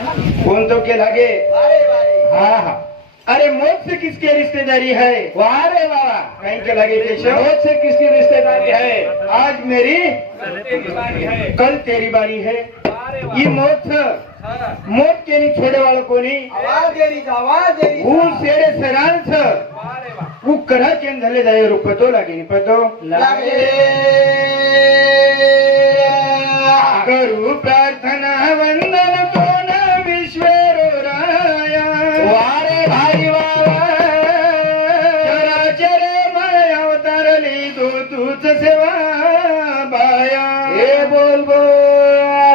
कौन तो के लगे? हाँ हाँ. अरे मौत से किसकी रिश्तेदारी है? वाह रे वाह कहीं के लगे केशव. मौत से किसकी रिश्तेदारी है? आज मेरी कल तेरी बारी है। ये मौत मौत के नहीं छोड़े वालों को नहीं। आवाज देरी था आवाज देरी वो सेरे सरान छ। वो. करा के धले जाए रो पतो लागे नहीं पतो लगे। करू प्रार्थना वंदन। तूच सेवा बाया. हे बोल बोल.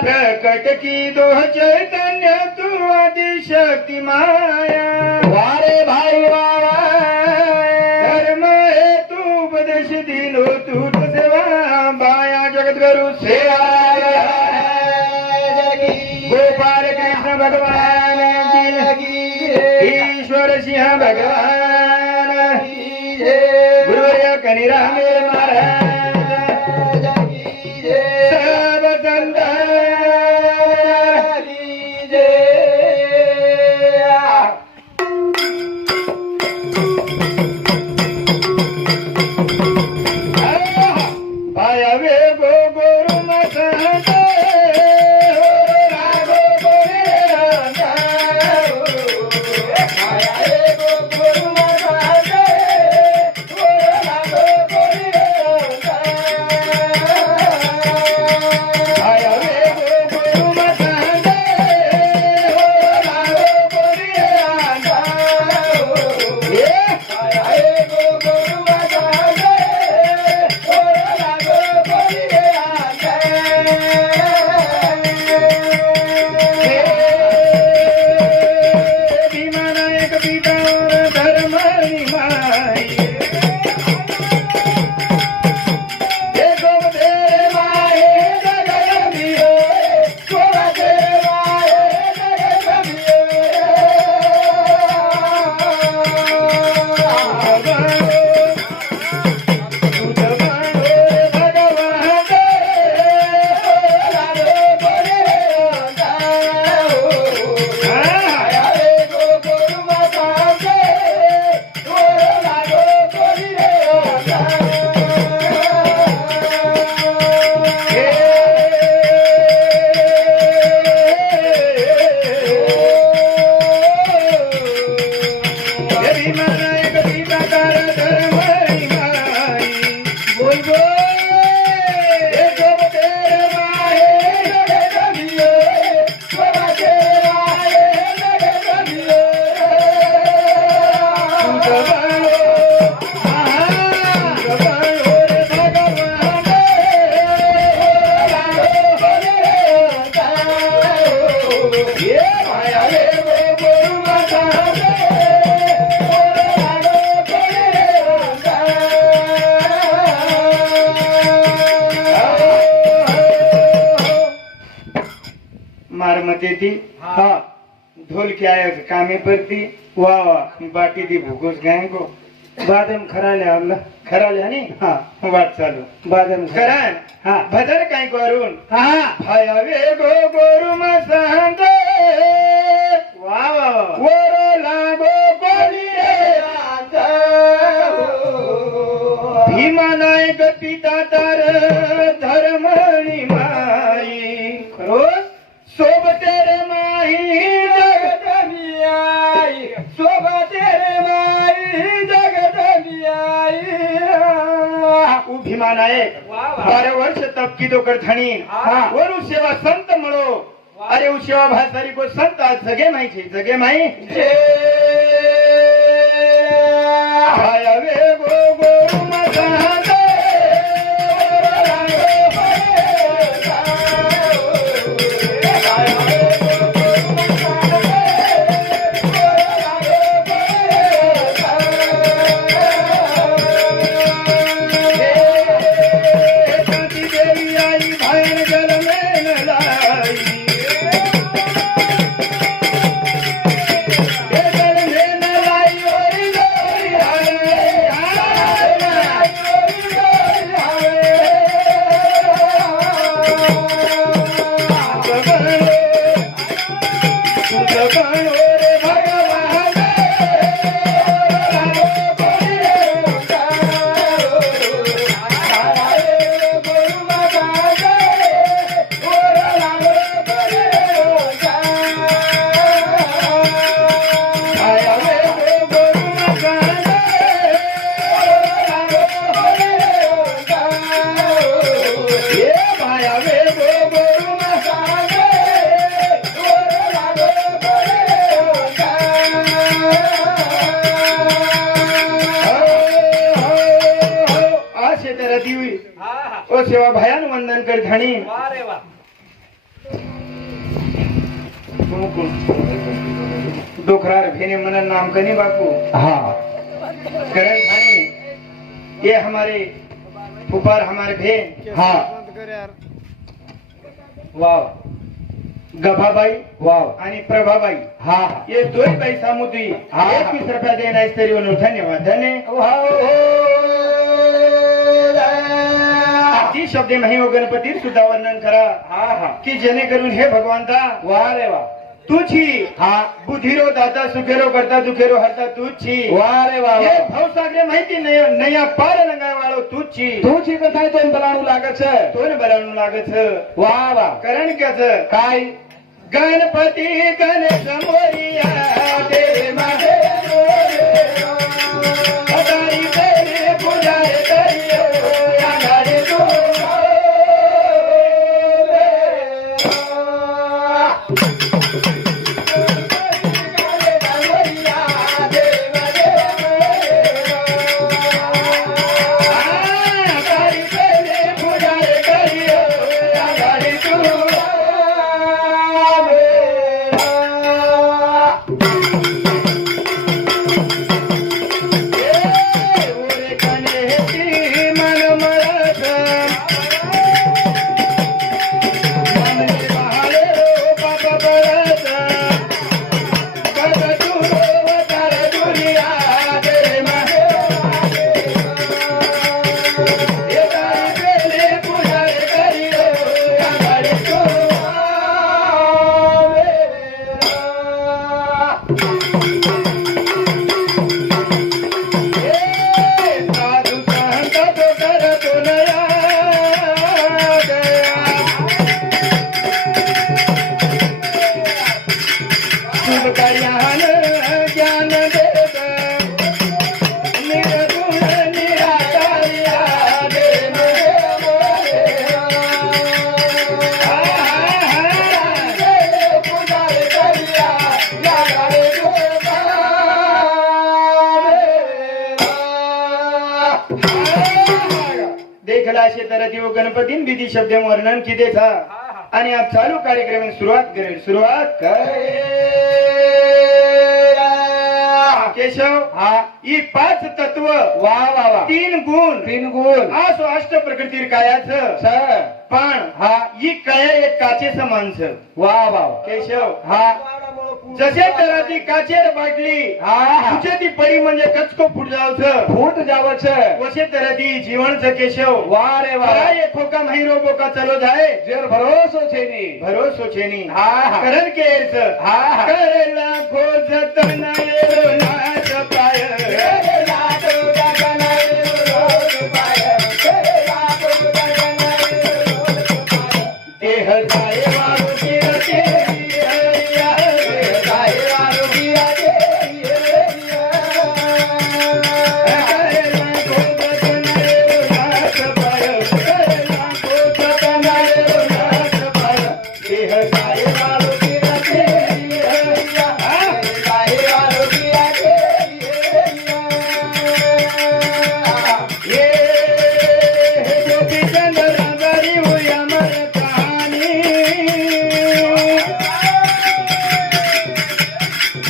प्रकट की दो चैतन्य तू आदिशक्ती माया. वारे भाई धर्म आया कामे परती वाह वाह बाटी ती भूकोस गाय को। बादम खराले आपला खराले आणि हा। वाट चालू। बादम खरान हा। भजन काय करून हा। भायावे गो गोरु मसंग। वा वा वरो लागो कोली भीमा नायक पिता तर की दो करथणी हा. वरु सेवा संत मळो. अरे उ सेवा भासारी को संत? आज जगे माई छे जगे माई. डोखरार भेने मनन नाम कने बापू। हाँ। करण थानी ये हमारे फुफार हमारे भेन। हाँ। वाव। गभाबाई वाव। आणि प्रभाबाई। हाँ। ये दोन बाई सामुद्री। हा. एकवीस रुपया देणार तरी म्हणून धन्यवाद. धन्य। ती शब्द मही गणपती सुद्धा वर्णन करा हा हा। की जेणेकरून हे भगवंता वा रे वा तूच ही. हा बुधिरो दाता सुखेरो करता दुखेरो हरता तूच छी वारे वा माहिती नाही नया पार रंगाय वाळो तूच छी तूच ही बताय तोन बलाणू लागत छ तोन लागत छ वा वा. करण क्या छ काय? गणपती गणेश मोरिया देव महादेव अदारी देव विधी शब्द वर्णन किती था? आणि आप चालू कार्यक्रम सुरुवात करेल सुरुवात करे. केशव हा. ही पाच तत्व. वा वा वा. तीन गुण. तीन गुण. हा सो अष्ट प्रकृती कायाच. सर. पण हा. ही काया एक काचे समान वा वा. केशव हा. जसे तराती काचेर बाटली तुझे ती परी म्हणजे कचको फुट जावच. फुट जावच. वसे तराती जीवन च केशव वारे वारा ये खोका रो बोका चलो जाए जर भरोसो छेनी. भरोसो छेनी. हा करण के हा करला खो जतन ये रोना सपाय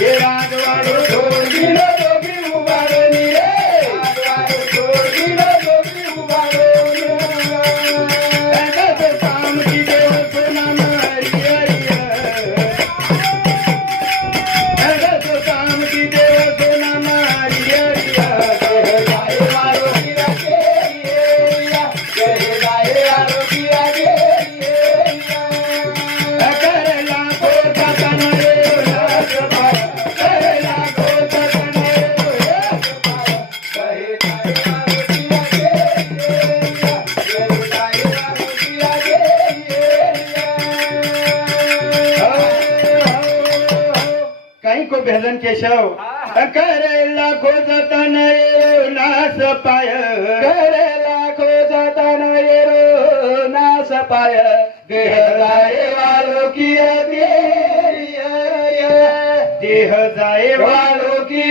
ఏ రాజవాడు भजन केशव. करेला खो जाता येरो नास पाय. करेला खो जाता येरो नास पाय. देहदाय वालो किया देहदाय वालो की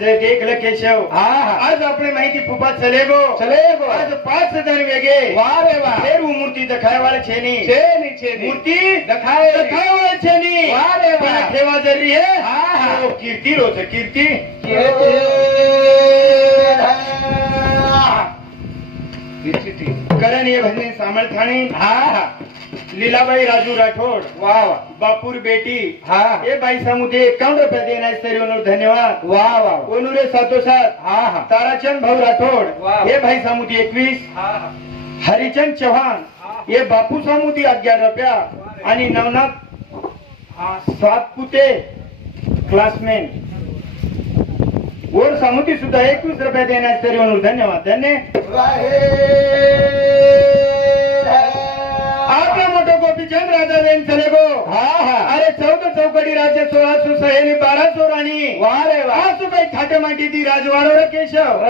जय देखलं केशव. हा आज आपले माहिती फुफात चले गो. चले गो. आज पाच हजार वेगळे वा रे वा. फेरू मूर्ती दखायवाला छेनी. छेन. हो, लीलाबाई राजू राठोड. वा बापूर बेटी. हा. हे बाई सामुदे एकावन्न रुपये देणार तरी ओनूर धन्यवाद. वा वा ओनूरे सातोसात. हा हा. ताराचंद भाऊ राठोड. हे भाई सामुदी एकवीस. हरिचंद चव्हाण. हे बापू सामुदी अग्यारप्या आणि नवनाथ सातपुते क्लासमेन वर सामुदी सुद्धा एकवीस रुपये देण्यास तरी धन्यवाद. धन्य. चौकडी राज्य सोळा सो सहेली बारा सो राणी वाह रे वाह. असू काही थाटे माटी ती राजवाडो रे केशव.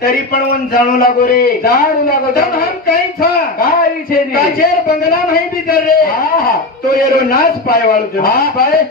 तरी पण वन जाणू लागो रे. जाणू लागो हम काही था काही छेनी काचेर बंगला नाही बितर रे. हा हा. तो येरो नाच पाय. वाळू जो हा. पाय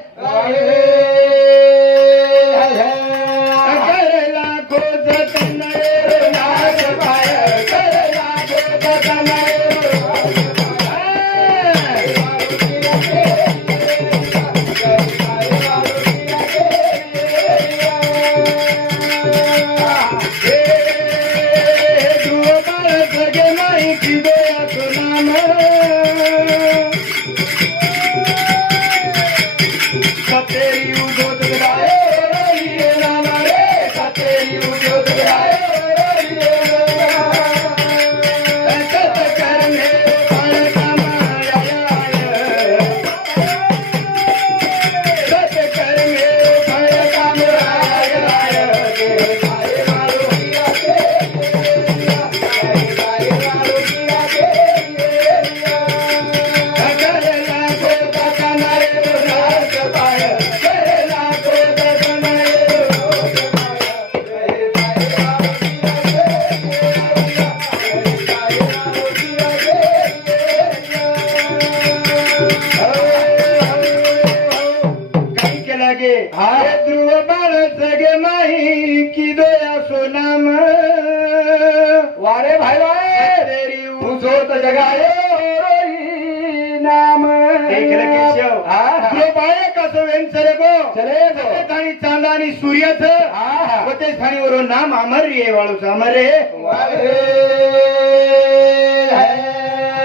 थाणी चांदा आणि सूर्यच हा हा व ते थाणी वरून नाम अमर रे वाळूच अमर रे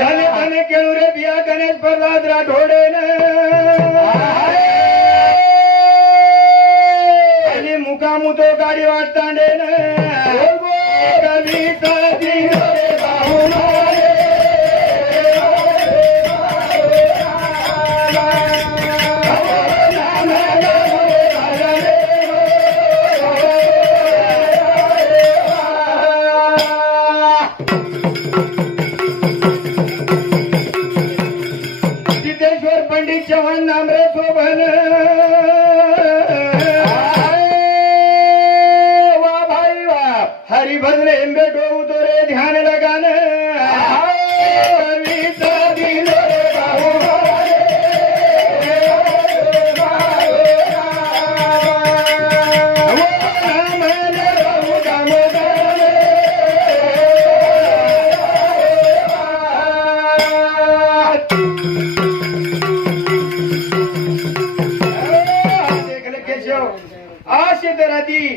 धने धने केळू रे बिया गणेश प्रल्हाद राठोडे आणि मुकामू तो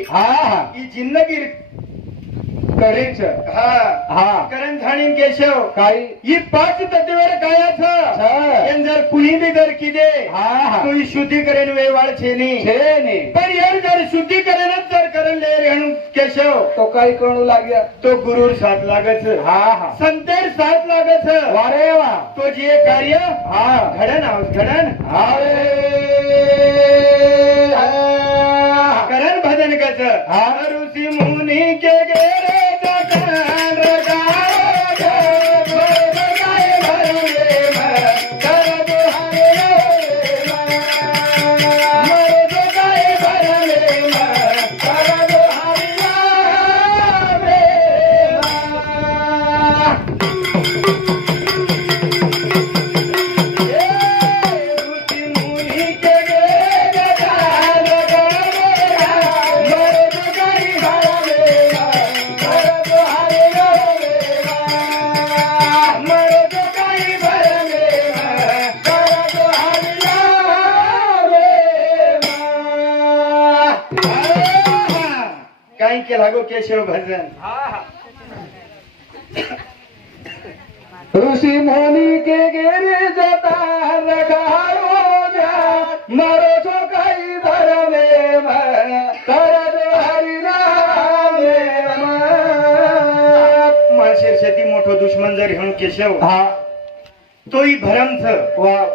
हा हा. ही जिंदगी करीच. हा. हा. करण झाणी केशव. काही ही पाच तत्वेवर छ. एन जर कुणी बी जर किदे हा हा. तो ही शुद्धीकरण वेवाळ छेनी. पण यार जर शुद्धीकरणच जर करण ले रेणू केशव तो काही कळू लाग्या तो गुरुर साथ लागच. हा हा. संतेर साथ लागच. वारे वा. तो जे कार्य हा. घडण आहोत घडण करण भजन कच हा. ऋषी मुनी के गेरे जगन रगाव जग, केला गो केशव भजन ऋषी मुनि के गिरी जता जा। मरो शेती मोठो दुश्मन जर म्हणून केशव हा. तोही भरमच वा.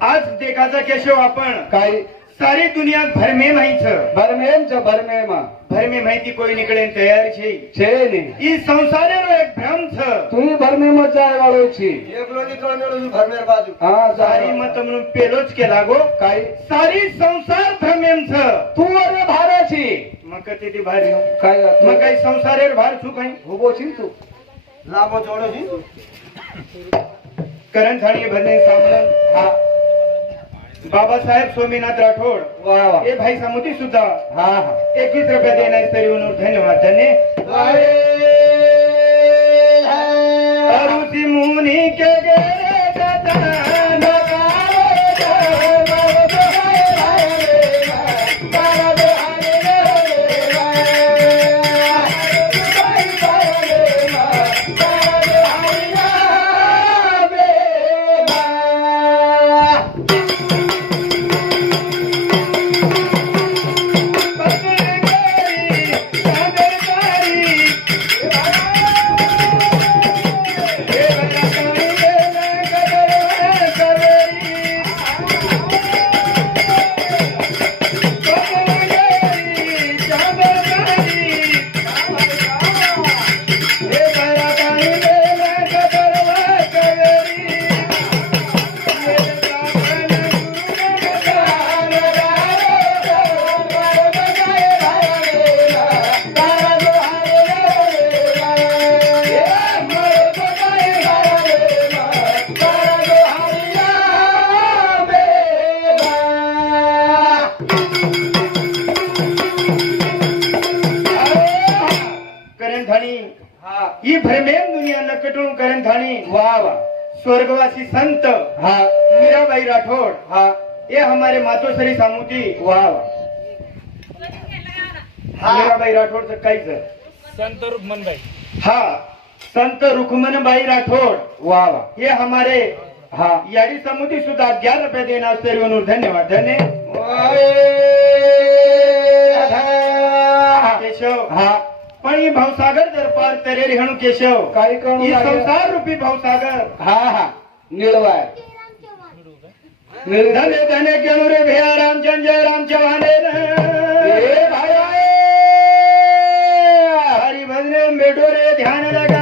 आज देखाचा केशव आपण. काही સારી દુનિયા ભરમે માં છે ભરમેમ છે ભરમેમાં ભરમે માહિતી કોઈ નીકળે તૈયાર છે છે ને ઈ સંસારે નો એક ભ્રમ છે તું ભરમેમાં જાય વાળો છે એકલો નીકળ મેળો છું ભરમેર બાજુ હા સારી માં તમને પેલો જ કે લાગો કાઈ સારી સંસાર ભ્રમેમ છે તું અરે ભારે છે મકતી દી ભારે કાઈ મકાઈ સંસારે ભાર છું કાઈ ઉભો છે તું લાંબો જોડો છે કરણ થાણીએ ભરને સાંભળ હા बाबा साहेब सोमीनाथ राठोड हे भाई सामुती सुद्धा. हा हा. एकवीस रुपये देण्यास तरी धन्यवाद धन्य मुनी के स्वर्गवासी संत हा. मीराबाई राठौड़. हा. ये हमारे मातोश्री सामुती. वा मीराबाई राठौड़चं काहीच संत रुक्मनबाई हा. संत रुक्मनबाई राठौड़. वा वा. ये हमारे हा. याडी समुती सुद्धा ग्यारह रुपये देणार तरी म्हणून धन्यवाद. धन्य. केशव. हा. पण ही भावसागर जर पार तरेरी हणू केशव. काही करू ही. संसार रूपी भावसागर. हा हा. निळवाय धन्य धन्य केणू रे भैया रामचंद्र जय राम चव्हाणे हरी भजने बेडो रे ध्यान लगान